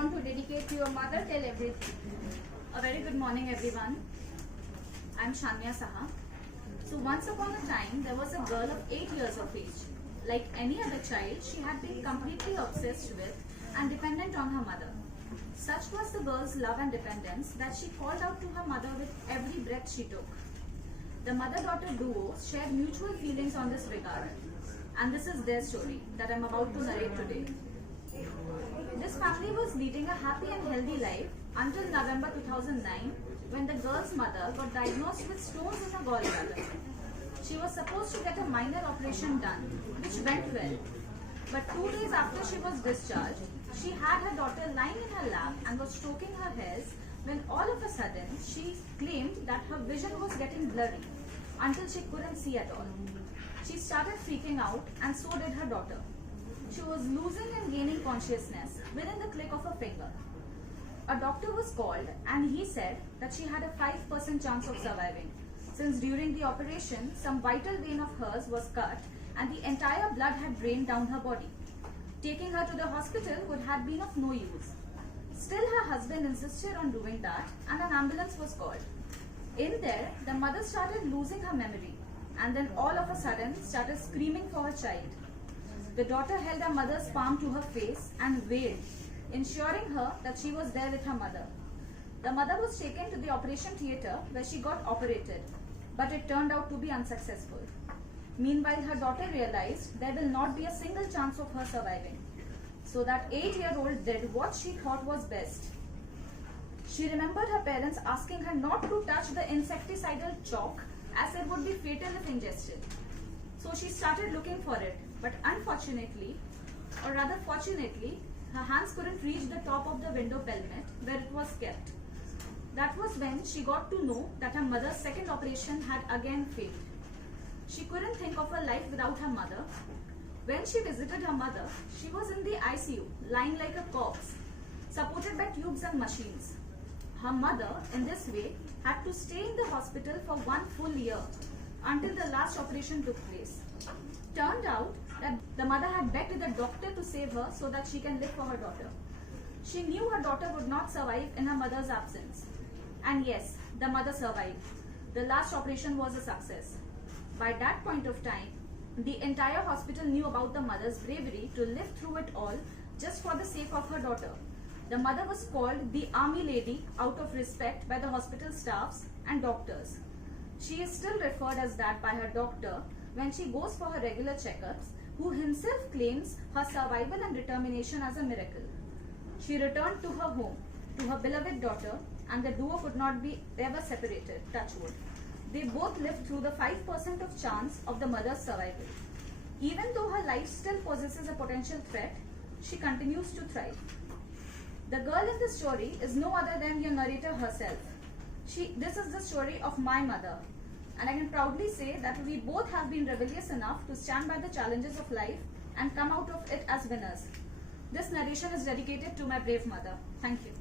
want to dedicate to your mother, tell everything. A very good morning, everyone. I'm Shania Saha. So once upon a time, there was a girl of 8 years of age. Like any other child, she had been completely obsessed with and dependent on her mother. Such was the girl's love and dependence that she called out to her mother with every breath she took. The mother-daughter duo shared mutual feelings on this regard, and this is their story that I'm about to narrate today. This family was leading a happy and healthy life until November 2009, when the girl's mother got diagnosed with stones in her gallbladder. She was supposed to get a minor operation done, which went well. But 2 days after she was discharged, she had her daughter lying in her lap and was stroking her hairs when all of a sudden she claimed that her vision was getting blurry until she couldn't see at all. She started freaking out, and so did her daughter. She was losing and gaining consciousness within the click of a finger. A doctor was called, and he said that she had a 5% chance of surviving, since during the operation some vital vein of hers was cut and the entire blood had drained down her body. Taking her to the hospital would have been of no use. Still, her husband insisted on doing that, and an ambulance was called. In there, the mother started losing her memory, and then all of a sudden started screaming for her child. The daughter held her mother's palm to her face and wailed, ensuring her that she was there with her mother. The mother was taken to the operation theatre where she got operated, but it turned out to be unsuccessful. Meanwhile, her daughter realized there will not be a single chance of her surviving. So that 8-year-old did what she thought was best. She remembered her parents asking her not to touch the insecticidal chalk, as it would be fatal if ingested. So she started looking for it, but unfortunately, or rather fortunately, her hands couldn't reach the top of the window pelmet where it was kept. That was when she got to know that her mother's second operation had again failed. She couldn't think of her life without her mother. When she visited her mother, she was in the ICU, lying like a corpse, supported by tubes and machines. Her mother, in this way, had to stay in the hospital for 1 full year until the last operation took place. Turned out that the mother had begged the doctor to save her so that she can live for her daughter. She knew her daughter would not survive in her mother's absence. And yes, the mother survived. The last operation was a success. By that point of time, the entire hospital knew about the mother's bravery to live through it all just for the sake of her daughter. The mother was called the Army Lady out of respect by the hospital staffs and doctors. She is still referred as that by her doctor when she goes for her regular checkups, who himself claims her survival and determination as a miracle. She returned to her home, to her beloved daughter, and the duo could not be ever separated, touch wood. They both lived through the 5% of chance of the mother's survival. Even though her life still possesses a potential threat, she continues to thrive. The girl in this story is no other than your narrator herself. This is the story of my mother, and I can proudly say that we both have been rebellious enough to stand by the challenges of life and come out of it as winners. This narration is dedicated to my brave mother. Thank you.